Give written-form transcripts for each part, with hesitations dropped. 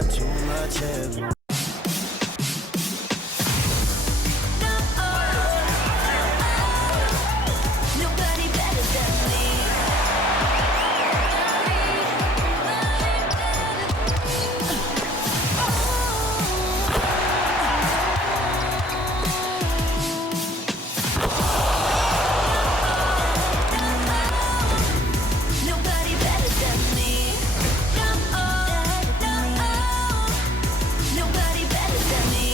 got too much headroom. Nobody better than me. Nobody better than me. Nobody better than me.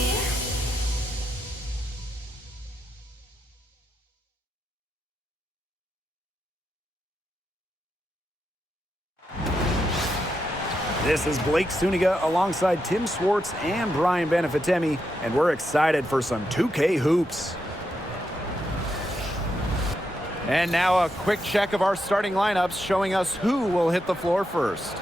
This is Blake Suniga alongside Tim Swartz and Brian Benefitemi, and we're excited for some 2K hoops. And now a quick check of our starting lineups showing us who will hit the floor first.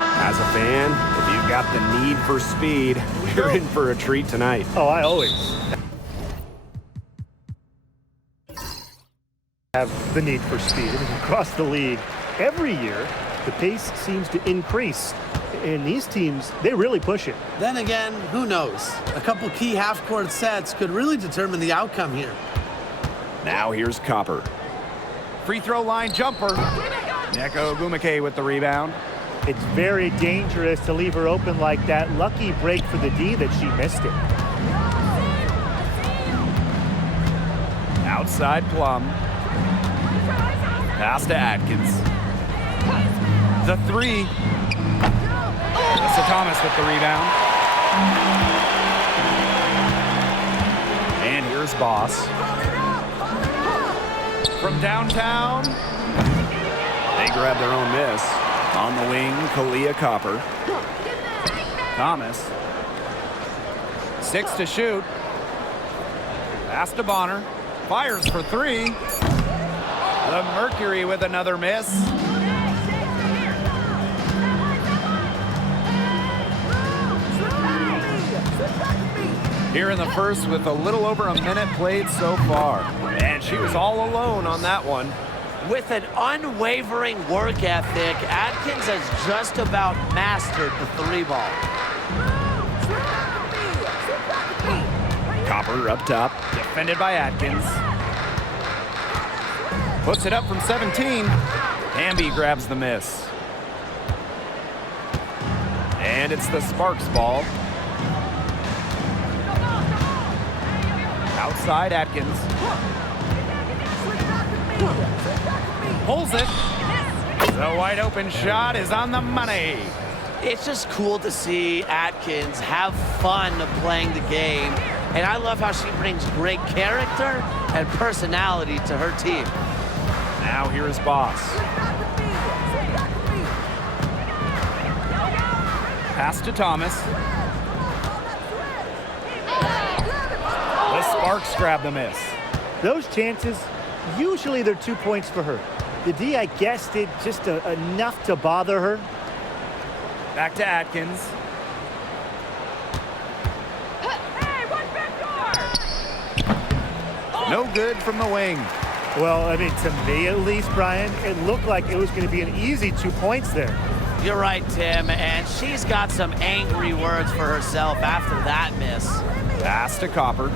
As a fan, if you've got the need for speed, you're in for a treat tonight. Oh, I always have the need for speed. I mean, across the league, every year, the pace seems to increase. And these teams, they really push it. Then again, who knows? A couple key half-court sets could really determine the outcome here. Now here's Copper. Free throw line jumper. Neko Gumake with the rebound. It's very dangerous to leave her open like that. Lucky break for the D that she missed it. Outside Plum. Pass to Atkins. The three. Alyssa Thomas with the rebound. And here's Boss. From downtown. They grab their own miss. On the wing, Kalia Copper. Thomas. 6 to shoot. Pass to Bonner. Fires for three. The Mercury with another miss. Here in the first with a little over a minute played so far. And she was all alone on that one. With an unwavering work ethic, Atkins has just about mastered the three ball. Copper up top, defended by Atkins. Puts it up from 17. Hamby grabs the miss. And it's the Sparks ball. Outside Atkins. Pulls it. The wide open shot is on the money. It's just cool to see Atkins have fun playing the game. And I love how she brings great character and personality to her team. Now here's Boss. Pass to Thomas. The Sparks grab the miss. Those chances, usually they're 2 points for her. The D, I guess, did just enough to bother her. Back to Atkins. No good from the wing. Well, I mean, to me at least, Brian, it looked like it was going to be an easy 2 points there. You're right, Tim, and she's got some angry words for herself after that miss. Pass to Copper.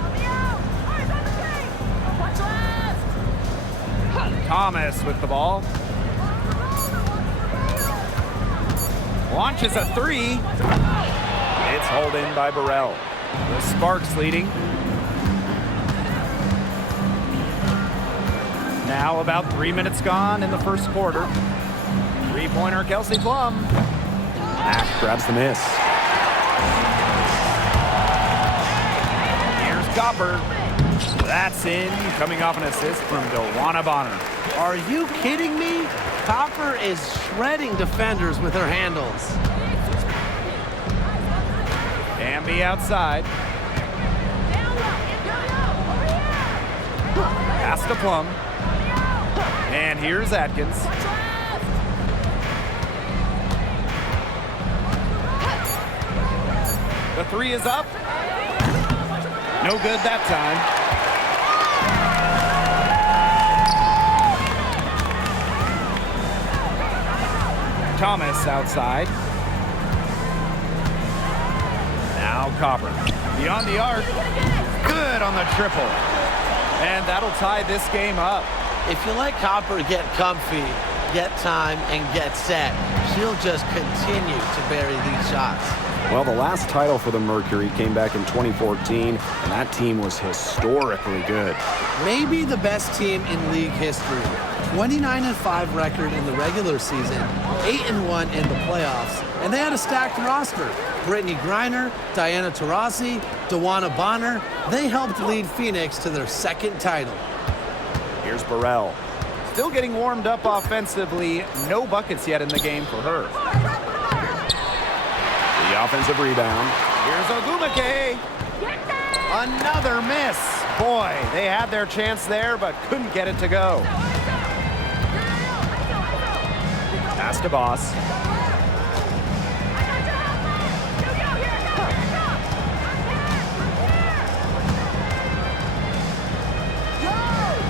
Thomas with the ball. Launches a three. It's hauled in by Burrell. The Sparks leading. Now about 3 minutes gone in the first quarter. Three-pointer Kelsey Plum. Mack grabs the miss. Here's Copper. That's in, coming off an assist from Dewana Bonner. Are you kidding me? Copper is shredding defenders with her handles. Hamby outside. Pass to Plum. And here's Atkins. The three is up. No good that time. Thomas outside. Now Copper. Beyond the arc. Good on the triple. And that'll tie this game up. If you let Copper get comfy, get time, and get set, she'll just continue to bury these shots. Well, the last title for the Mercury came back in 2014, and that team was historically good. Maybe the best team in league history. 29-5 record in the regular season, 8-1 in the playoffs, and they had a stacked roster. Brittany Griner, Diana Taurasi, DeWanna Bonner, they helped lead Phoenix to their second title. Here's Burrell. Still getting warmed up offensively. No buckets yet in the game for her. The offensive rebound. Here's Ogumake. Another miss. Boy, they had their chance there, but couldn't get it to go. Pass to Boss.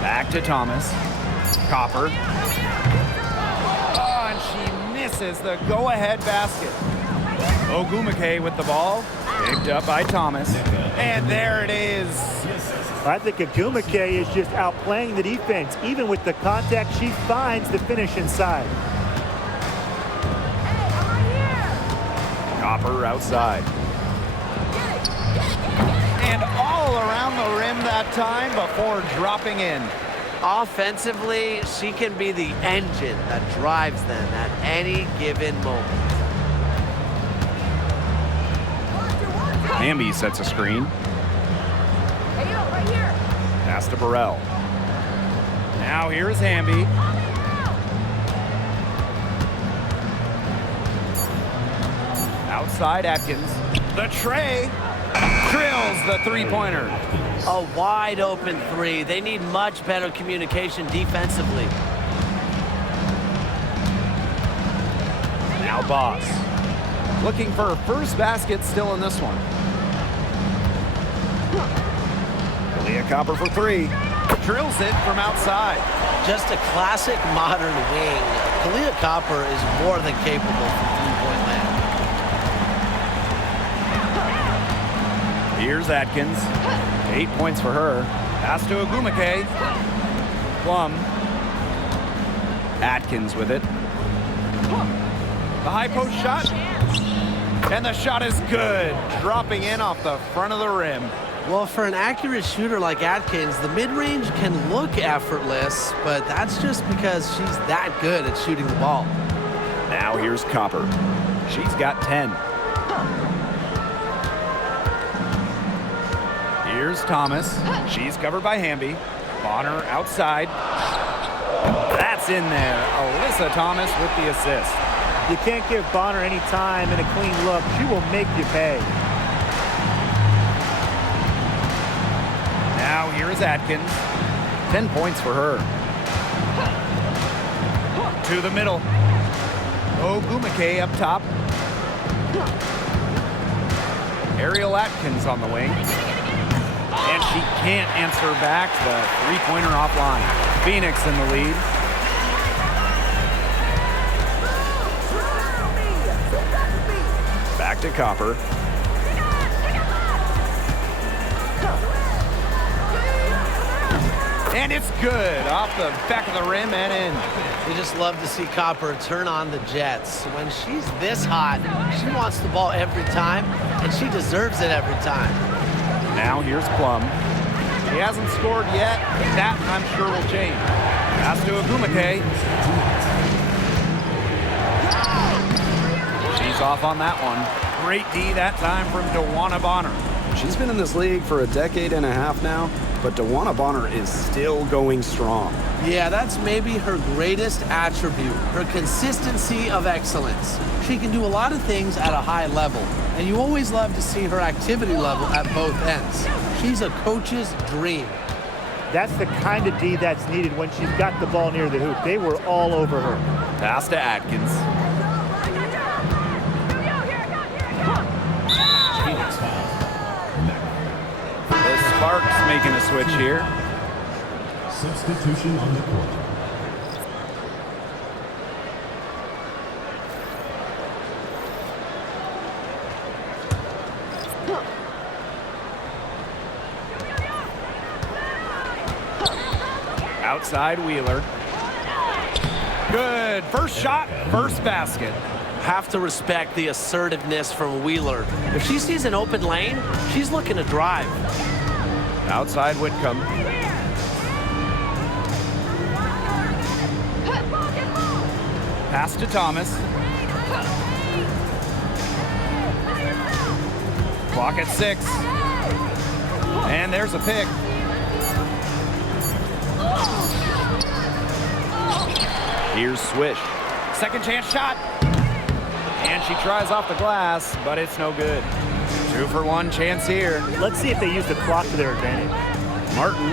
Back to Thomas. Copper. Oh, and she misses the go-ahead basket. Ogumake with the ball. Picked up by Thomas. And there it is. I think Ogumake is just outplaying the defense. Even with the contact, she finds the finish inside. Copper outside. And all around the rim that time before dropping in. Offensively, she can be the engine that drives them at any given moment. Hamby sets a screen. Pass to Burrell. Now here's Hamby. Outside Atkins. The tray. Drills the three-pointer. A wide open three. They need much better communication defensively. Now Boss. Looking for her first basket still in this one. Kalia Copper for three. Drills it from outside. Just a classic modern wing. Kalia Copper is more than capable from three-point land. Here's Atkins. 8 points for her. Pass to Ogumake. Plum. Atkins with it. The high post shot. And the shot is good. Dropping in off the front of the rim. Well, for an accurate shooter like Atkins, the mid-range can look effortless, but that's just because she's that good at shooting the ball. Now here's Copper. She's got 10. Here's Thomas. She's covered by Hamby. Bonner outside. That's in there. Alyssa Thomas with the assist. You can't give Bonner any time and a clean look. She will make you pay. Now here is Atkins. 10 points for her. To the middle. Ogumake up top. Ariel Atkins on the wing. And she can't answer back the three-pointer offline. Phoenix in the lead. Back to Copper. And it's good off the back of the rim and in. We just love to see Copper turn on the Jets. When she's this hot, she wants the ball every time, and she deserves it every time. Now here's Plum. He hasn't scored yet. That, I'm sure, will change. Pass to Ogumake. She's off on that one. Great D that time from DeWanna Bonner. She's been in this league for a decade and a half now, but DeWanna Bonner is still going strong. Yeah, that's maybe her greatest attribute, her consistency of excellence. She can do a lot of things at a high level, and you always love to see her activity level at both ends. She's a coach's dream. That's the kind of D that's needed when she's got the ball near the hoop. They were all over her. Pass to Atkins. making a switch here. Substitution on the court. Outside Wheeler. Good. First shot, first basket. Have to respect the assertiveness from Wheeler. If she sees an open lane, she's looking to drive. Outside Whitcomb. Pass to Thomas. Clock at 6. And there's a pick. Here's Swish. Second chance shot. And she tries off the glass, but it's no good. 2 for 1 chance here. Let's see if they use the clock to their advantage. Martin.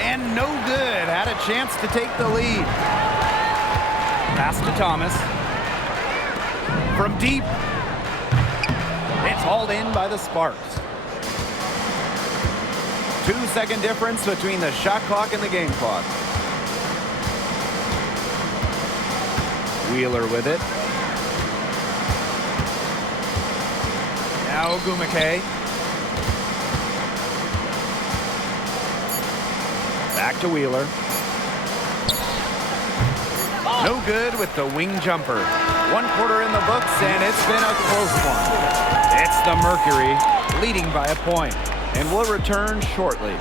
And no good. Had a chance to take the lead. Pass to Thomas. From deep. It's hauled in by the Sparks. 2-second difference between the shot clock and the game clock. Wheeler with it. Now Ogumake. Back to Wheeler. No good with the wing jumper. 1 quarter in the books, and it's been a close one. It's the Mercury leading by a point, and will return shortly.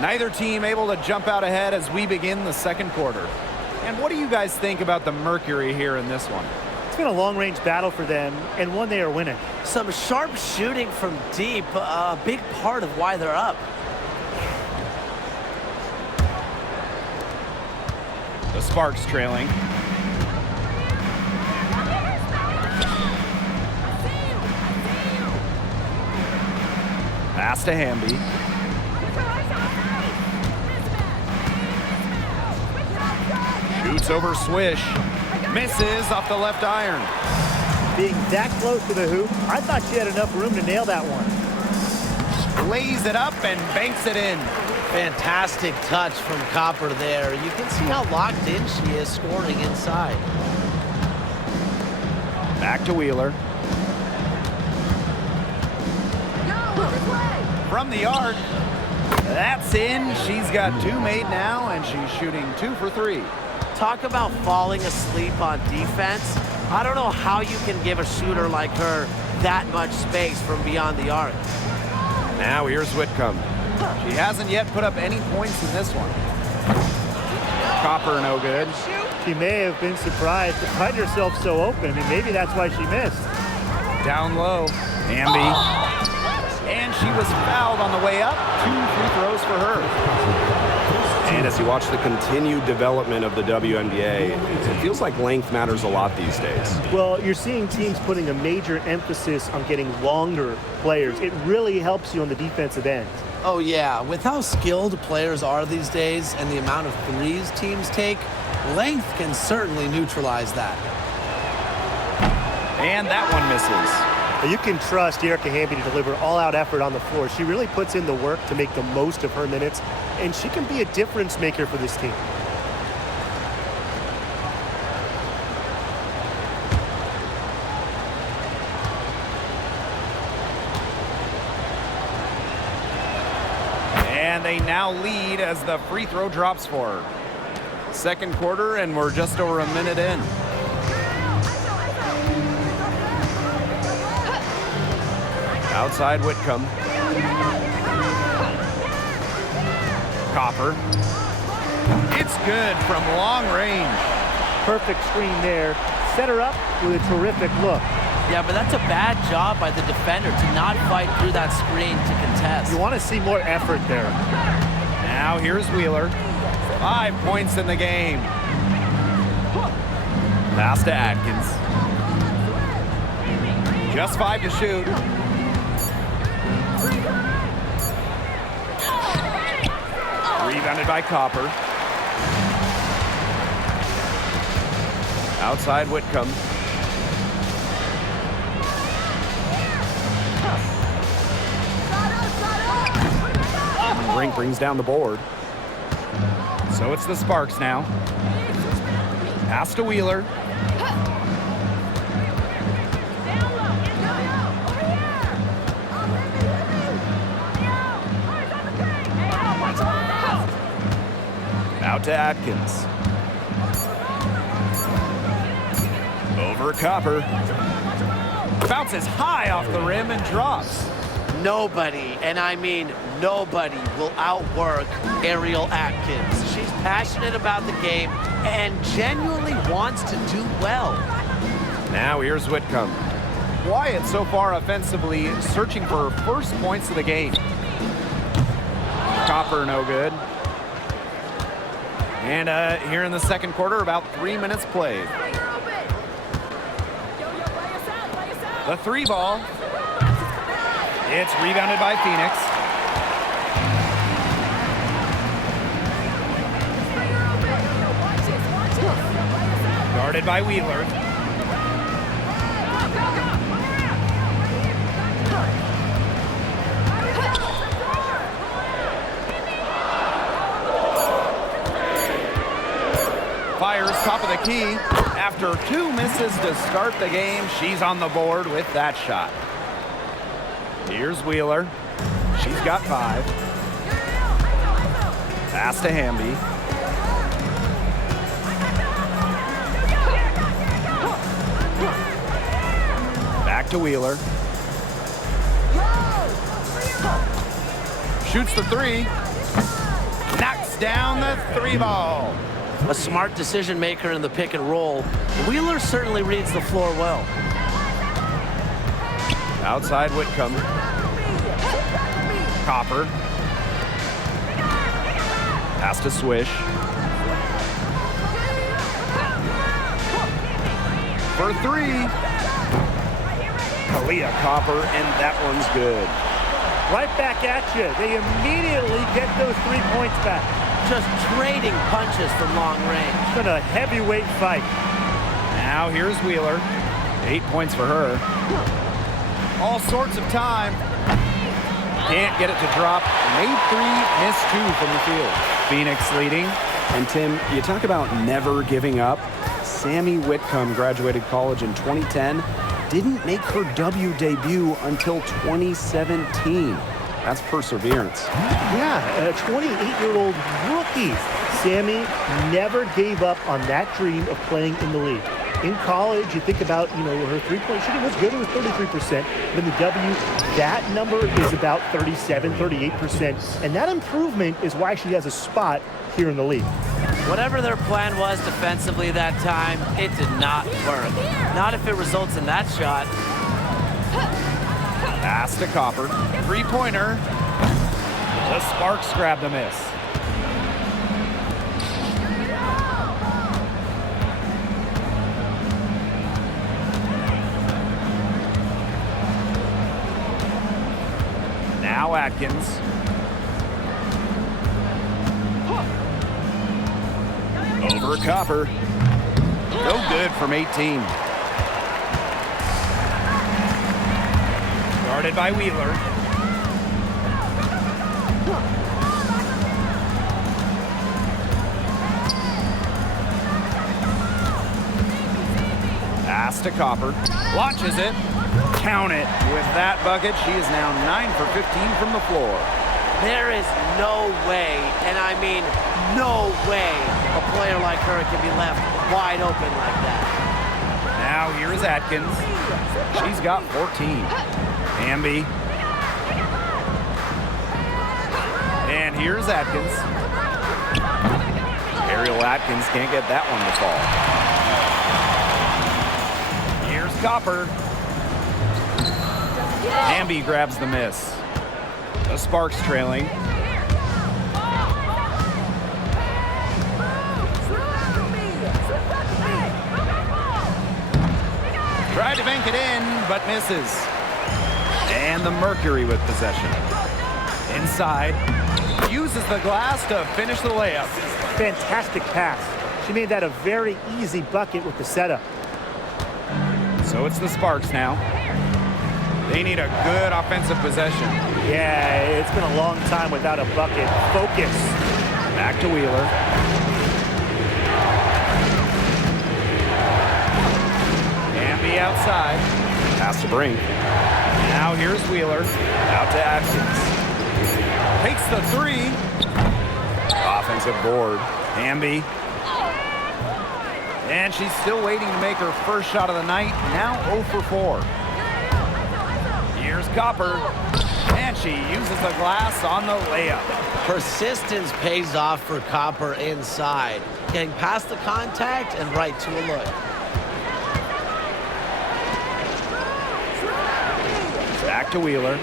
Neither team able to jump out ahead as we begin the second quarter. And what do you guys think about the Mercury here in this one? It's been a long-range battle for them, and one they are winning. Some sharp shooting from deep, a big part of why they're up. The Sparks trailing. Pass to Hamby. Shoots over Swish. Misses off the left iron. Being that close to the hoop, I thought she had enough room to nail that one. Lays it up and banks it in. Fantastic touch from Copper there. You can see how locked in she is scoring inside. Back to Wheeler. From the arc. That's in. She's got 2 made now, and she's shooting 2 for 3. Talk about falling asleep on defense. I don't know how you can give a shooter like her that much space from beyond the arc. Now here's Whitcomb. She hasn't yet put up any points in this one. Copper no good. She may have been surprised to find herself so open, and maybe that's why she missed. Down low. Hamby. And she was fouled on the way up. 2 free throws for her. And as you watch the continued development of the WNBA, it feels like length matters a lot these days. Well, you're seeing teams putting a major emphasis on getting longer players. It really helps you on the defensive end. Oh yeah, with how skilled players are these days and the amount of threes teams take, length can certainly neutralize that. And that one misses. You can trust Erica Hamby to deliver all-out effort on the floor. She really puts in the work to make the most of her minutes, and she can be a difference maker for this team. And they now lead as the free throw drops for her. Second quarter, and we're just over a minute in. Outside Whitcomb. Copper. It's good from long range. Perfect screen there. Set her up with a terrific look. Yeah, but that's a bad job by the defender to not fight through that screen to contest. You want to see more effort there. Now here's Wheeler. 5 points in the game. Pass to Atkins. Just 5 to shoot. Rebounded by Copper. Outside Whitcomb. Brink brings down the board. So it's the Sparks now. Pass to Wheeler. Out to Atkins. Over Copper. Bounces high off the rim and drops. Nobody, and I mean nobody, will outwork Ariel Atkins. She's passionate about the game and genuinely wants to do well. Now here's Whitcomb. Quiet so far offensively, searching for her first points of the game. Copper no good. And here in the second quarter, about 3 minutes played. The 3 ball. It's rebounded by Phoenix. Guarded by Wheeler. Fires top of the key. After 2 misses to start the game, she's on the board with that shot. Here's Wheeler. She's got 5. Pass to Hamby. Back to Wheeler. Shoots the 3. Knocks down the 3 ball. A smart decision maker in the pick and roll. Wheeler certainly reads the floor well. Outside Whitcomb. Copper. Pass to Swish. For 3. Kalia Copper, and that one's good. Right back at you. They immediately get those 3 points back. Just trading punches from long range. It's been a heavyweight fight. Now here's Wheeler. 8 points for her. All sorts of time. Can't get it to drop. Made 3, missed 2 from the field. Phoenix leading. And Tim, you talk about never giving up. Sammy Whitcomb graduated college in 2010. Didn't make her W debut until 2017. That's perseverance. Yeah, a 28-year-old rookie. Sammy never gave up on that dream of playing in the league. In college, you think about, her three-point shooting was good. It was 33%. But in the W, that number is about 37, 38%. And that improvement is why she has a spot here in the league. Whatever their plan was defensively that time, it did not work. Not if it results in that shot. Pass to Copper. 3-pointer. The Sparks grab the miss. Now Atkins. Over Copper. No good from 18. Guarded by Wheeler. Pass to Copper. Launches it. Count it. With that bucket, she is now 9 for 15 from the floor. There is no way, and I mean no way, a player like her can be left wide open like that. Now here's Atkins. She's got 14. Hamby. And here's Atkins. Ariel Atkins can't get that one to fall. Here's Copper. Hamby grabs the miss. The Sparks trailing. it in, but misses. And the Mercury with possession. Inside. Uses the glass to finish the layup. Fantastic pass. She made that a very easy bucket with the setup. So it's the Sparks now. They need a good offensive possession. Yeah, it's been a long time without a bucket. Focus. Back to Wheeler. Hamby outside. Pass to Brink. Now here's Wheeler. Out to Atkins. Takes the three. Offensive board. Hamby. And she's still waiting to make her first shot of the night. Now 0 for 4. Here's Copper. And she uses the glass on the layup. Persistence pays off for Copper inside. Getting past the contact and right to a look. Back to Wheeler.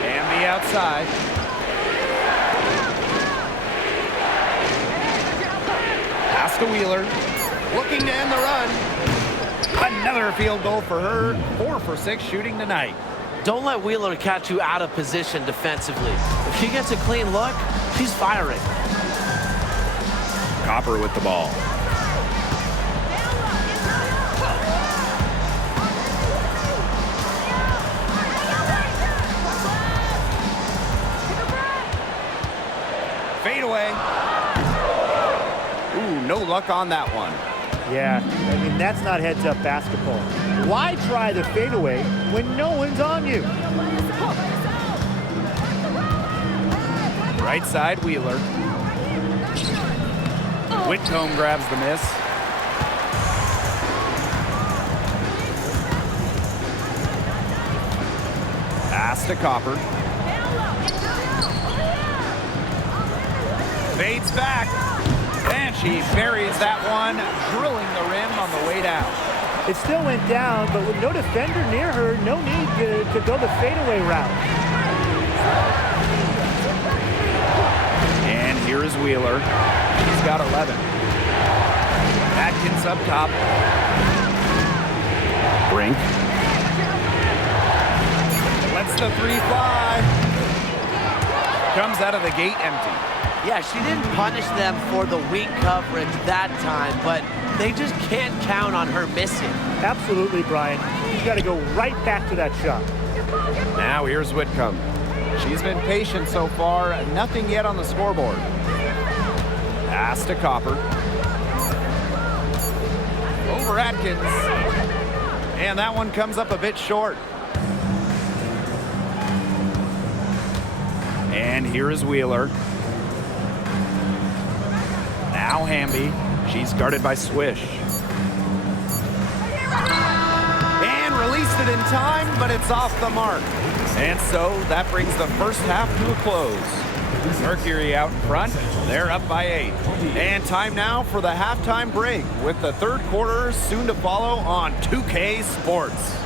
Hamby outside. Pass to Wheeler. Looking to end the run. Another field goal for her. 4 for 6 shooting tonight. Don't let Wheeler catch you out of position defensively. If she gets a clean look, she's firing. Copper with the ball. Fade away. Ooh, no luck on that one. Yeah, I mean, that's not heads-up basketball. Why try the fadeaway when no one's on you? Right side, Wheeler. Whitcomb grabs the miss. Pass to Copper. Fades back. And she buries that one, drilling the rim on the way down. It still went down, but with no defender near her, no need to go the fadeaway route. And here is Wheeler. He's got 11. Atkins up top. Brink. Lets the three fly. Comes out of the gate empty. Yeah, she didn't punish them for the weak coverage that time, but they just can't count on her missing. Absolutely, Brian. She's got to go right back to that shot. Now here's Whitcomb. She's been patient so far, nothing yet on the scoreboard. Pass to Copper. Over Atkins. And that one comes up a bit short. And here is Wheeler. Now Hamby. She's guarded by Swish. And released it in time, but it's off the mark. And so that brings the first half to a close. Mercury out in front. They're up by 8. And time now for the halftime break with the third quarter soon to follow on 2K Sports.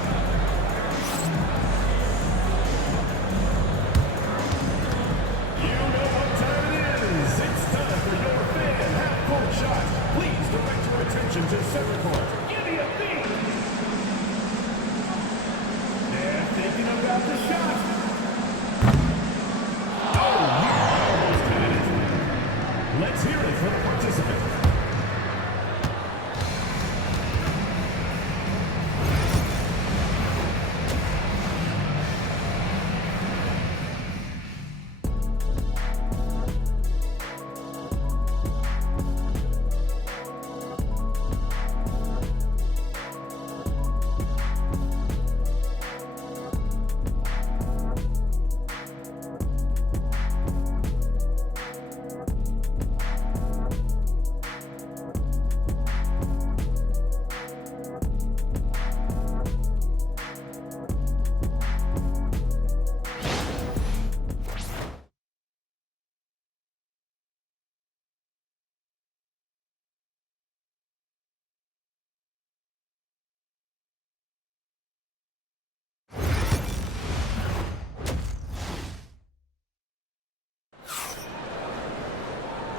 To center court. Give me a beat. They're thinking about the shot. Oh, you almost had it. Let's hear it for the participant.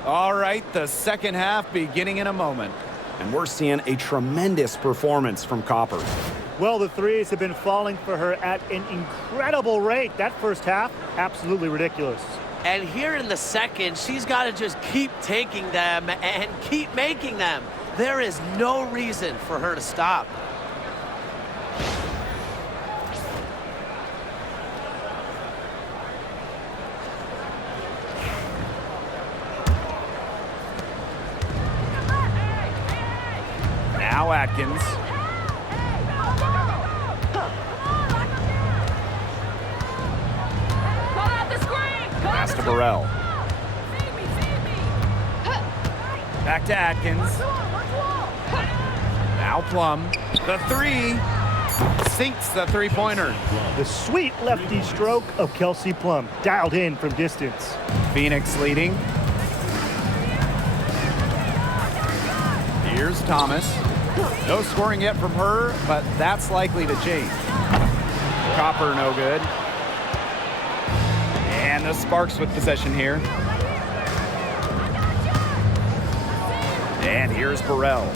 All right, the second half beginning in a moment. and we're seeing a tremendous performance from Copper. Well, the threes have been falling for her at an incredible rate. That first half, absolutely ridiculous. And here in the second, she's got to just keep taking them and keep making them. There is no reason for her to stop. Now Atkins. Pass to Burrell. Back to Atkins. Now Plum. The three. Sinks the three-pointer. The sweet lefty stroke of Kelsey Plum, dialed in from distance. Phoenix leading. Here's Thomas. No scoring yet from her, but that's likely to change. Copper no good. And the Sparks with possession here. And here's Burrell.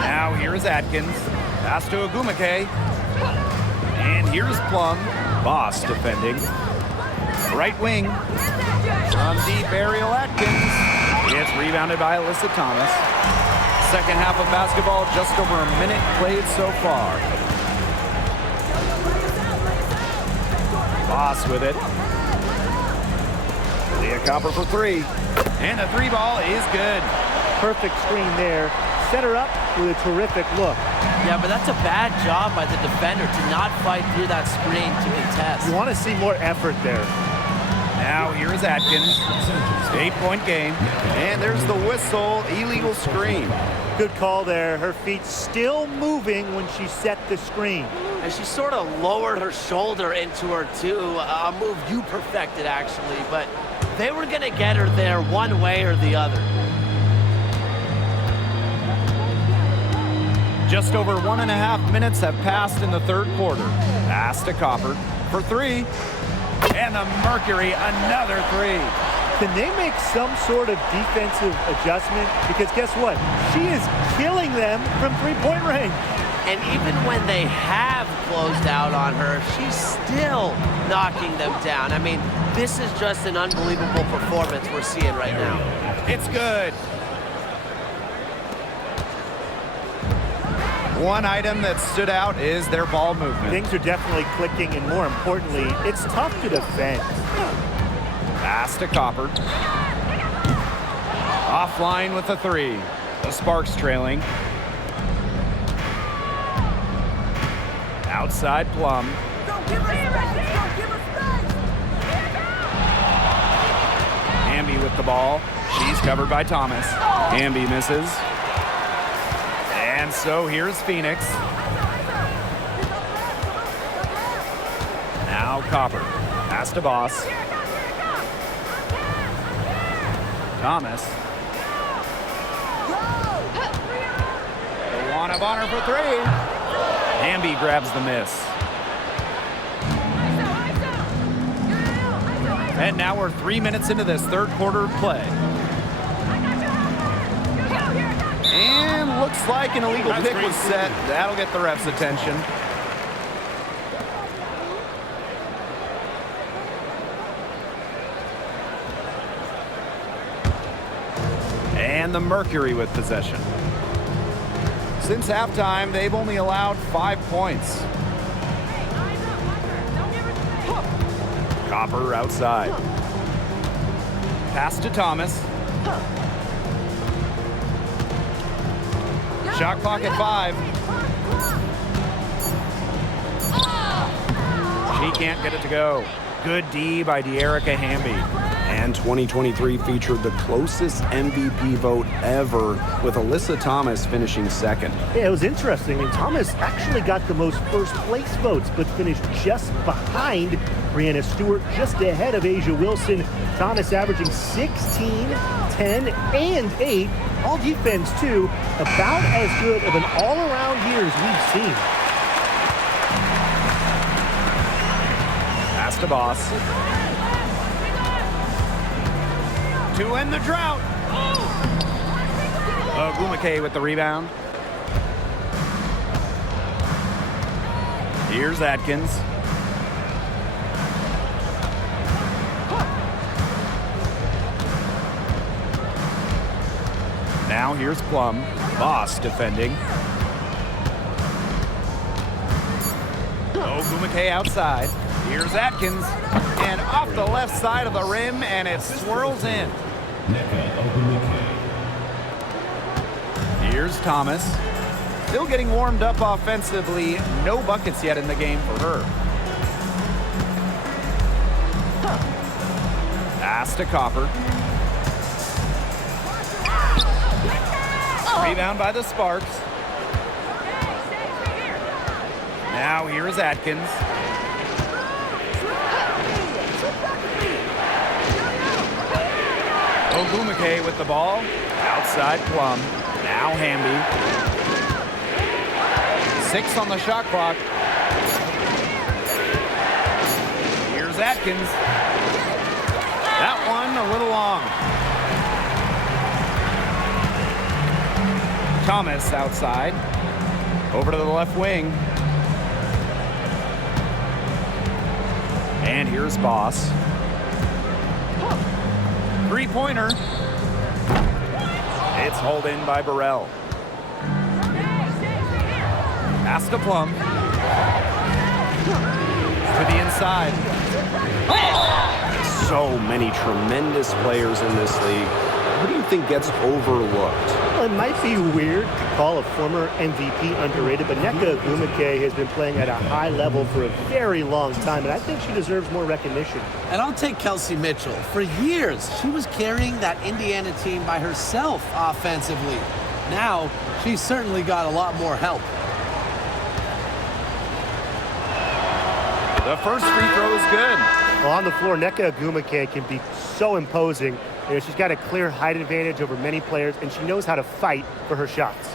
Now here's Atkins. Pass to Agumake. And here's Plum. Boss defending. Right wing. From deep aerial Atkins. It's rebounded by Alyssa Thomas. Second half of basketball, just over a minute played so far. Boss with it. Leah Copper for three. And the three ball is good. Perfect screen there. Set her up with a terrific look. Yeah, but that's a bad job by the defender to not fight through that screen to contest. You want to see more effort there. Now here's Atkins. 8-point game. And there's the whistle. Illegal screen. Good call there. Her feet still moving when she set the screen. And she sort of lowered her shoulder into her, too. A move you perfected, actually. But they were going to get her there one way or the other. Just over 1.5 minutes have passed in the third quarter. Pass to Copper for three. And the Mercury, another three. Can they make some sort of defensive adjustment? Because guess what? She is killing them from three-point range. And even when they have closed out on her, she's still knocking them down. I mean, this is just an unbelievable performance we're seeing right now. It's good. One item that stood out is their ball movement. Things are definitely clicking, and more importantly, it's tough to defend. Pass to Copper. Offline with the three. The Sparks trailing. Outside Plum. Hamby with the ball. She's covered by Thomas. Hamby misses. And so here's Phoenix. Now Copper. Pass to Boss. Thomas. They want a Bonner for three. Hamby grabs the miss. And now we're 3 minutes into this third quarter of play. And looks like an illegal pick was set. That'll get the ref's attention. And the Mercury with possession. Since halftime, they've only allowed 5 points. Copper outside. Pass to Thomas. Shot clock at 5. She can't get it to go. Good D by De'Erica Hamby. And 2023 featured the closest MVP vote ever, with Alyssa Thomas finishing second. Yeah, it was interesting. I mean, Thomas actually got the most first place votes, but finished just behind Brianna Stewart, just ahead of Asia Wilson. Thomas averaging 16, 10, and 8. All defense, too. About as good of an all-around year as we've seen. Pass to Boss. To end the drought. Ogumake with the rebound. Here's Atkins. Now here's Plum. Boss defending. Ogumake outside. Here's Atkins. And off the left side of the rim, and it swirls in. Nneka Ogumike. Here's Thomas. Still getting warmed up offensively. No buckets yet in the game for her. Pass to Copper. Rebound by the Sparks. Now here's Atkins. Ogumake with the ball. Outside Plum. Now Hamby. 6 on the shot clock. Here's Atkins. That one a little long. Thomas outside. Over to the left wing. And here's Boss. Three-pointer. It's hauled in by Burrell. Pass to Plum. To the inside. So many tremendous players in this league. What do you think gets overlooked? Well, it might be weird to call a former MVP underrated, but Nneka Ogumake has been playing at a high level for a very long time, and I think she deserves more recognition. And I'll take Kelsey Mitchell. For years, she was carrying that Indiana team by herself offensively. Now, she's certainly got a lot more help. The first free throw is good. Well, on the floor, Nneka Ogumake can be so imposing. You know, she's got a clear height advantage over many players, and she knows how to fight for her shots.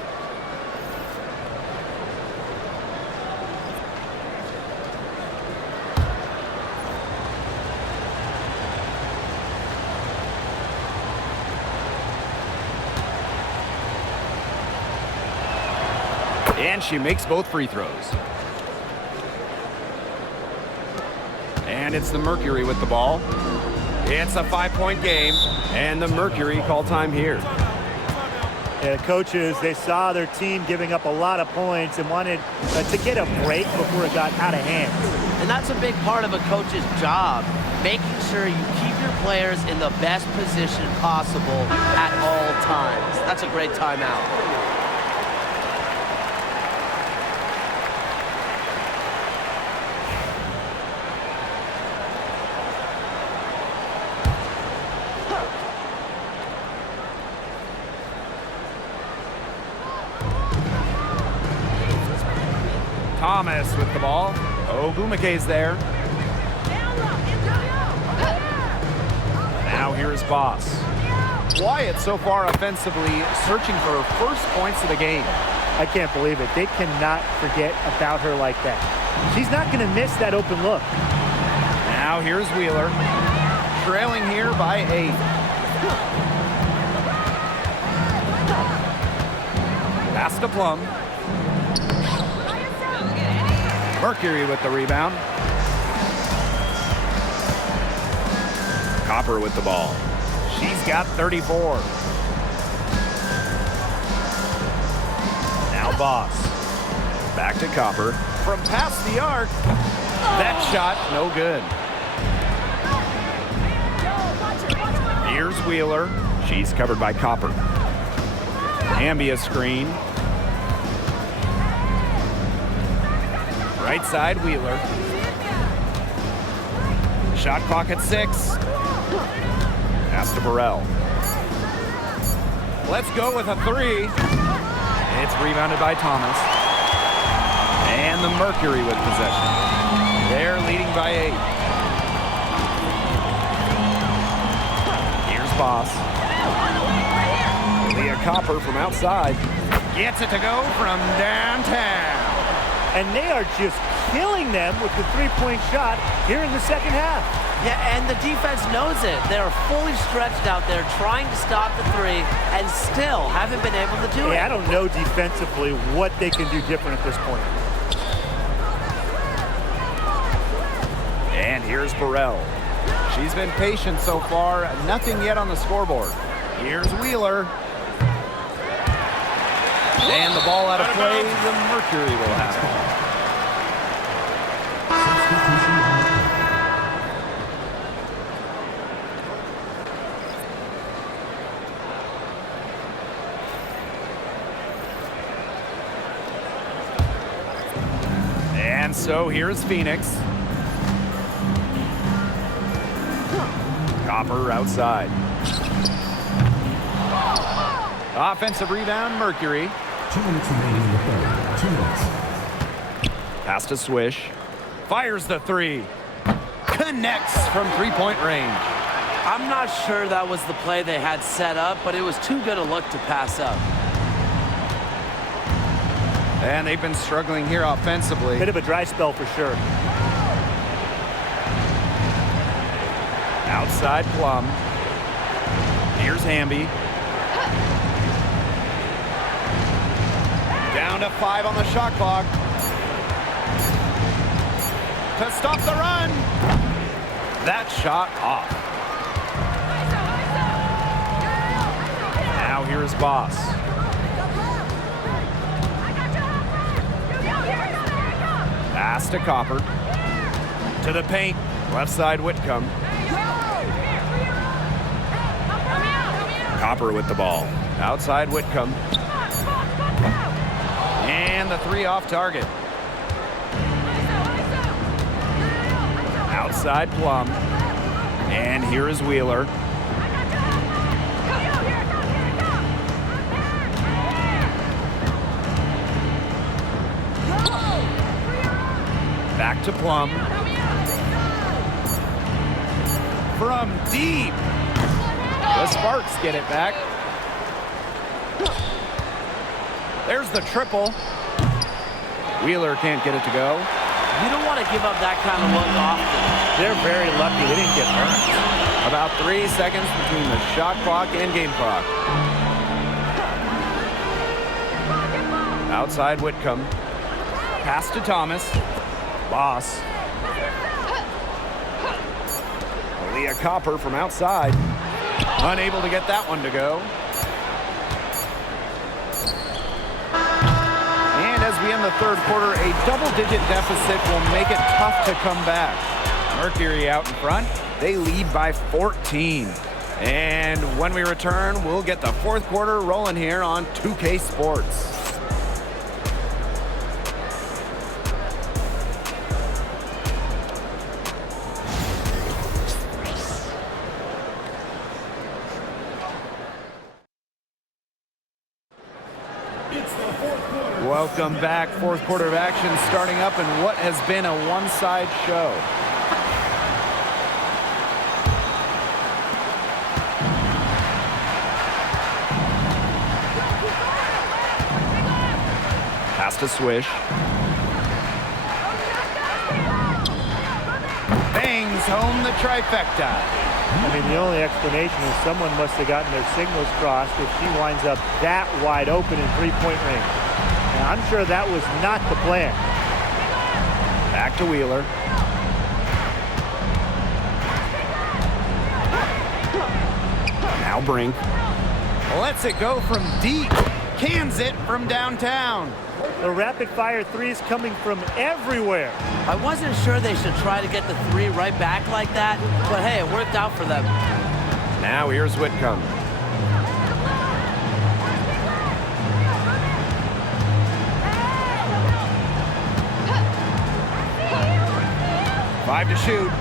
And she makes both free throws. And it's the Mercury with the ball. It's a 5-point game, and the Mercury call time here. And coaches, they saw their team giving up a lot of points and wanted to get a break before it got out of hand. And that's a big part of a coach's job, making sure you keep your players in the best position possible at all times. That's a great timeout. Thomas with the ball. Ogumake's there. Now here's Boss. Wyatt so far offensively searching for her first points of the game. I can't believe it. They cannot forget about her like that. She's not going to miss that open look. Now here's Wheeler. Trailing here by 8. Pass to Plum. Mercury with the rebound. Copper with the ball. She's got 34. Now Boss. Back to Copper. From past the arc. That shot, no good. Here's Wheeler. She's covered by Copper. Ambia screen. Right side, Wheeler. Shot clock at 6. Pass to Burrell. Let's go with a 3. It's rebounded by Thomas. And the Mercury with possession. They're leading by 8. Here's Boss. Leah Copper from outside. Gets it to go from downtown. And they are just killing them with the three-point shot here in the second half. Yeah, and the defense knows it. They're fully stretched out there trying to stop the three and still haven't been able to do it. Hey, I don't know defensively what they can do different at this point. And here's Burrell. She's been patient so far. Nothing yet on the scoreboard. Here's Wheeler. And the ball out of play. The Mercury will have it. And so here's Phoenix. Copper outside. Offensive rebound, Mercury. 2 minutes remaining in the third. 2 minutes. Pass to Swish. Fires the three. Connects from three-point range. I'm not sure that was the play they had set up, but it was too good a look to pass up. And they've been struggling here offensively. Bit of a dry spell for sure. Outside Plum. Here's Hamby. Down to 5 on the shot clock. To stop the run. That shot off. Now here's Boss. Pass to Copper. To the paint. Left side Whitcomb. Copper with the ball. Outside Whitcomb. And the three off target. Outside Plum. And here is Wheeler. Back to Plum. From deep. The Sparks get it back. There's the triple. Wheeler can't get it to go. You don't want to give up that kind of look often. They're very lucky they didn't get burned. About 3 seconds between the shot clock and game clock. Outside Whitcomb. Pass to Thomas. Boss. Leah Copper from outside. Unable to get that one to go. And as we end the third quarter, a double-digit deficit will make it tough to come back. Mercury out in front. They lead by 14. And when we return, we'll get the fourth quarter rolling here on 2K Sports. Welcome back. Fourth quarter of action starting up in what has been a one-side show. Pass to Swish. Bangs home the trifecta. I mean, the only explanation is someone must have gotten their signals crossed if she winds up that wide open in three-point range. Now, I'm sure that was not the plan. Back to Wheeler. Now Brink. Lets it go from deep. Cans it from downtown. The rapid-fire threes coming from everywhere. I wasn't sure they should try to get the three right back like that, but hey, it worked out for them. Now here's Whitcomb. Five to shoot.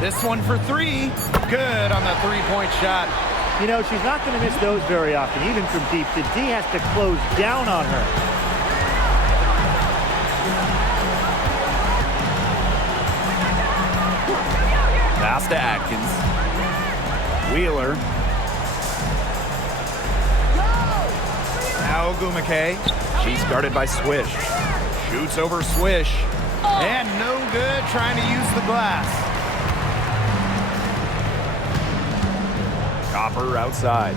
This one for three. Good on the three-point shot. You know, she's not going to miss those very often, even from deep. The D has to close down on her. Pass to Atkins. Wheeler. Now Gumake. She's guarded by Swish. Shoots over Swish. And no good trying to use the glass. Copper outside.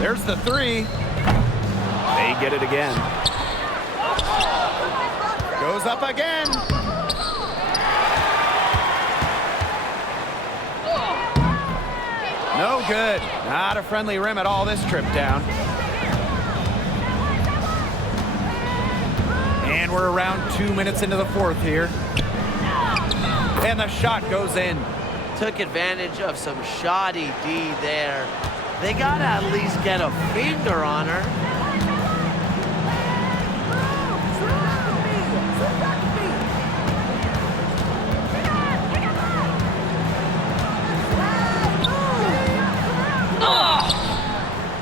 There's the three. They get it again. Goes up again. No good. Not a friendly rim at all this trip down. And we're around 2 minutes into the fourth here. And the shot goes in. Took advantage of some shoddy D there. They gotta at least get a finger on her.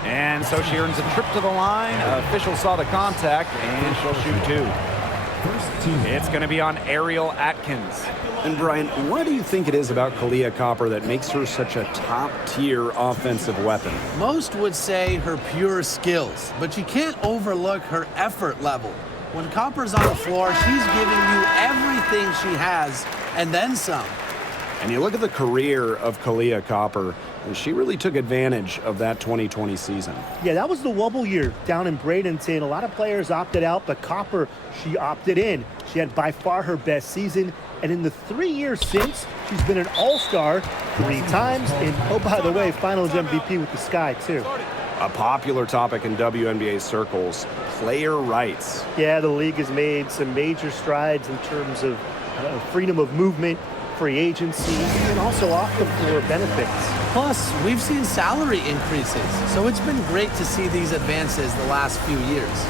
And so she earns a trip to the line. Official saw the contact, and she'll shoot two. It's going to be on Ariel Atkins. And Brian, what do you think it is about Kalia Copper that makes her such a top-tier offensive weapon? Most would say her pure skills, but you can't overlook her effort level. When Copper's on the floor, she's giving you everything she has and then some. And you look at the career of Kalia Copper, and she really took advantage of that 2020 season. Yeah, that was the wobble year down in Bradenton. A lot of players opted out, but Copper, she opted in. She had by far her best season. And in the 3 years since, she's been an all-star 3 times. And, oh, by the way, finals MVP with the Sky, too. A popular topic in WNBA circles, player rights. Yeah, the league has made some major strides in terms of freedom of movement, free agency, and also off-the-floor benefits. Plus, we've seen salary increases, so it's been great to see these advances the last few years.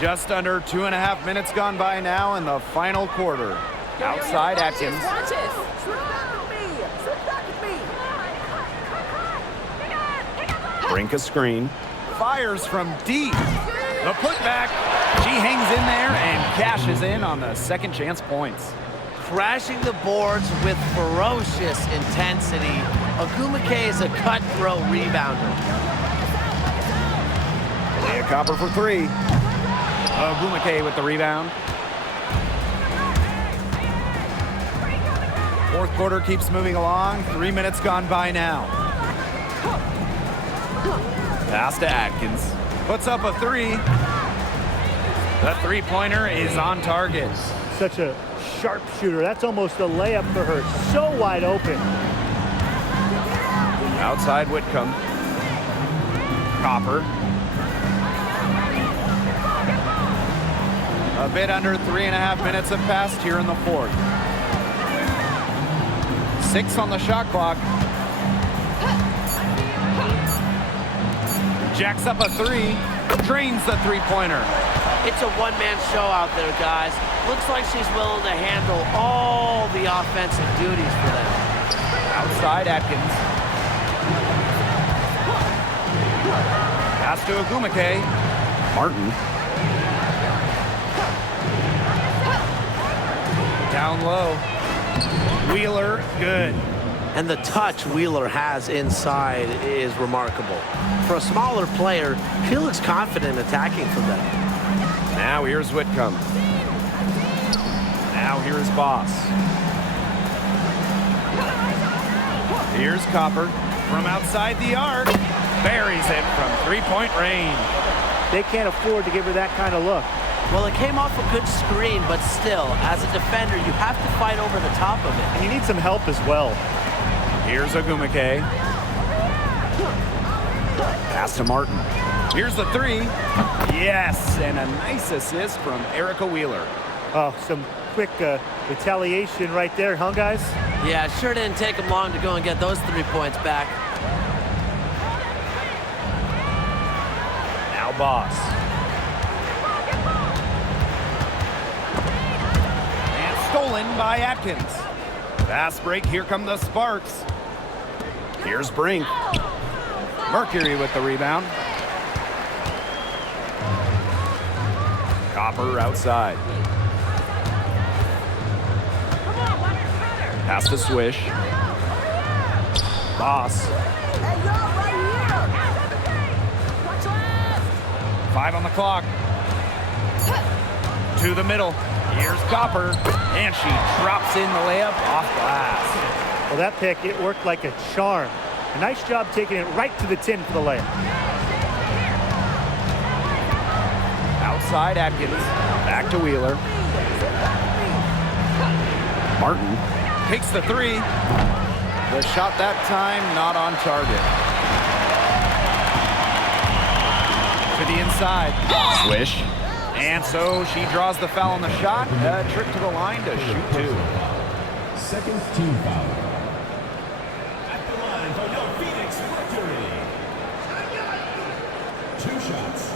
Just under 2.5 minutes gone by now in the final quarter. Outside Atkins. Brink a screen. Fires from deep. The putback. She hangs in there and cashes in on the second chance points. Crashing the boards with ferocious intensity. Ogumake is a cutthroat rebounder. Kalia Copper for 3. Ogumake with the rebound. Fourth quarter keeps moving along. 3 minutes gone by now. Pass to Atkins. Puts up a 3. The three-pointer is on target. Such a sharpshooter. That's almost a layup for her. So wide open. Outside Whitcomb. Copper. A bit under 3.5 minutes have passed here in the fourth. 6 on the shot clock. Jacks up a 3, drains the three-pointer. It's a one-man show out there, guys. Looks like she's willing to handle all the offensive duties for them. Outside Atkins. Pass to Ogumake. Martin. Down low. Wheeler, good. And the touch Wheeler has inside is remarkable. For a smaller player, she looks confident attacking from them. Now here's Whitcomb. Now here's Boss. Here's Copper from outside the arc. Buries it from three-point range. They can't afford to give her that kind of look. Well, it came off a good screen, but still, as a defender, you have to fight over the top of it. And you need some help as well. Here's Ogumake. Pass to Martin. Here's the 3. Yes, and a nice assist from Erica Wheeler. Oh, some quick retaliation right there, huh, guys? Yeah, sure didn't take them long to go and get those 3 points back. Now Boss. And stolen by Atkins. Fast break, here come the Sparks. Here's Brink. Mercury with the rebound. Copper outside. Pass to Swish. Boss. 5 on the clock. To the middle. Here's Copper. And she drops in the layup off glass. Well, that pick, it worked like a charm. A nice job taking it right to the tin for the layup. Outside Atkins. Back to Wheeler. Martin takes the 3. The shot that time not on target. To the inside. Swish. And so she draws the foul on the shot. A trip to the line to shoot 2. Second team foul. At the line for your Phoenix Mercury. 2 shots.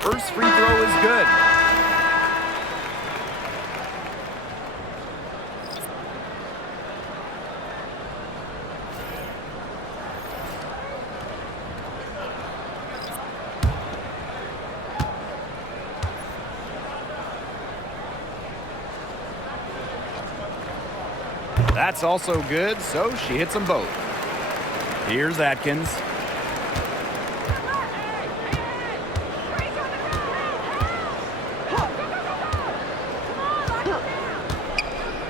First free throw is good. That's also good, so she hits them both. Here's Atkins.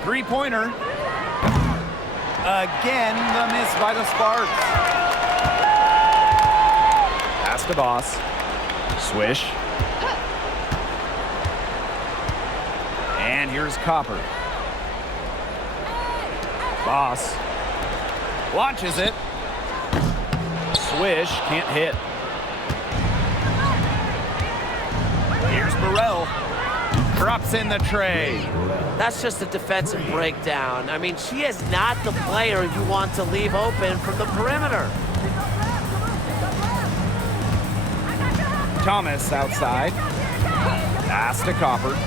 Three-pointer. Again, the miss by the Sparks. Pass to Boss. Swish. And here's Copper. Boss launches it. Swish, can't hit. Here's Burrell. Drops in the tray. That's just a defensive breakdown. I mean, she is not the player you want to leave open from the perimeter. Thomas outside. Pass to Copper.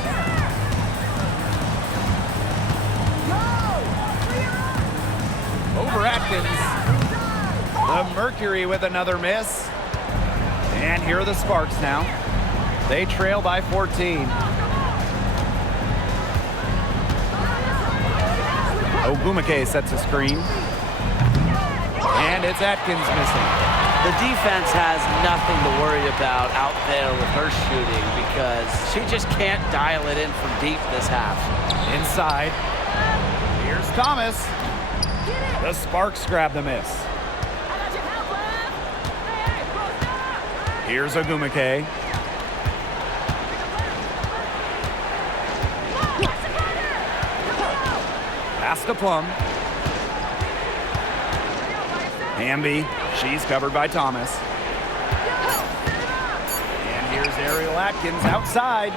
Over Atkins. The Mercury with another miss. And here are the Sparks now. They trail by 14. Ogumake sets a screen. And it's Atkins missing. The defense has nothing to worry about out there with her shooting because she just can't dial it in from deep this half. Inside. Here's Thomas. The Sparks grab the miss. Here's Ogumake. Pass to Plum. Hamby. She's covered by Thomas. And here's Ariel Atkins outside.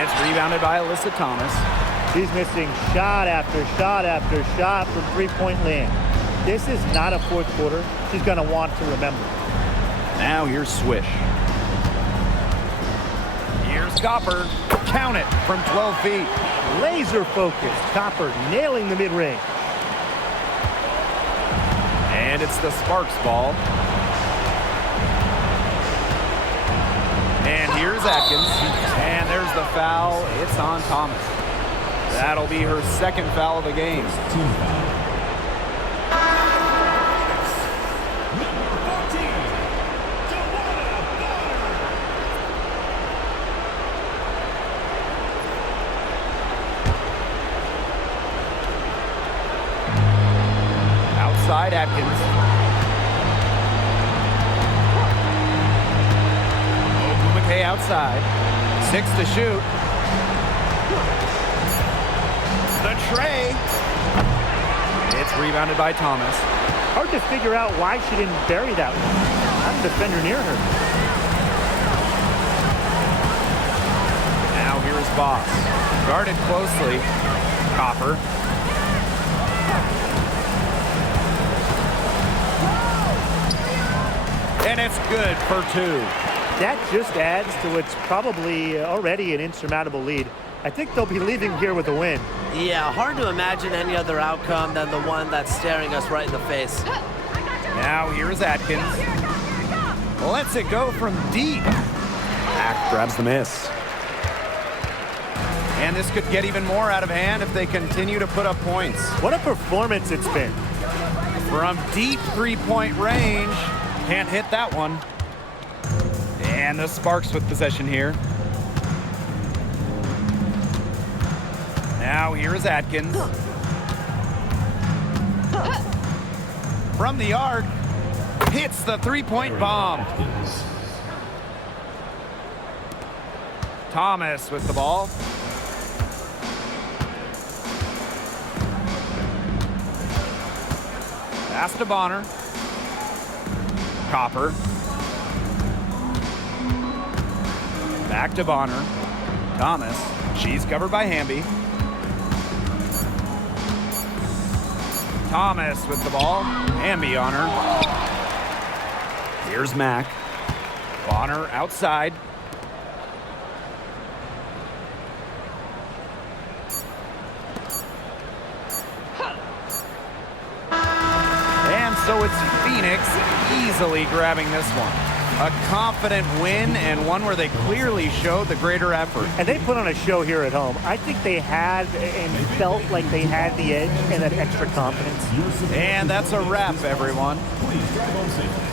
It's rebounded by Alyssa Thomas. She's missing shot after shot after shot from three-point land. This is not a fourth quarter she's going to want to remember. Now here's Swish. Here's Copper. Count it from 12 feet. Laser focused. Copper nailing the mid-range. And it's the Sparks ball. And here's Atkins. And there's the foul. It's on Thomas. That'll be her second foul of the game. Team foul. Number 14. Outside Atkins. Ogumake outside. 6 to shoot. The tray. It's rebounded by Thomas. Hard to figure out why she didn't bury that one. Not a defender near her. Now here's Boss. Guarded closely. Copper. And it's good for 2. that just adds to what's probably already an insurmountable lead. I think they'll be leaving here with a win. Yeah, hard to imagine any other outcome than the one that's staring us right in the face. Now here's Atkins. Lets it go from deep. Mack grabs the miss. And this could get even more out of hand if they continue to put up points. What a performance it's been. From deep three-point range. Can't hit that one. And the Sparks with possession here. Now here is Atkins. From the arc, hits the three-point bomb. Atkins. Thomas with the ball. Pass to Bonner. Copper. Back to Bonner. Thomas. She's covered by Hamby. Thomas with the ball. Hamby on her. Here's Mack. Bonner outside. And so it's Phoenix easily grabbing this one. A confident win and one where they clearly showed the greater effort. And they put on a show here at home. I think they had and felt like they had the edge and that extra confidence. And that's a wrap, everyone. Please drive home safely.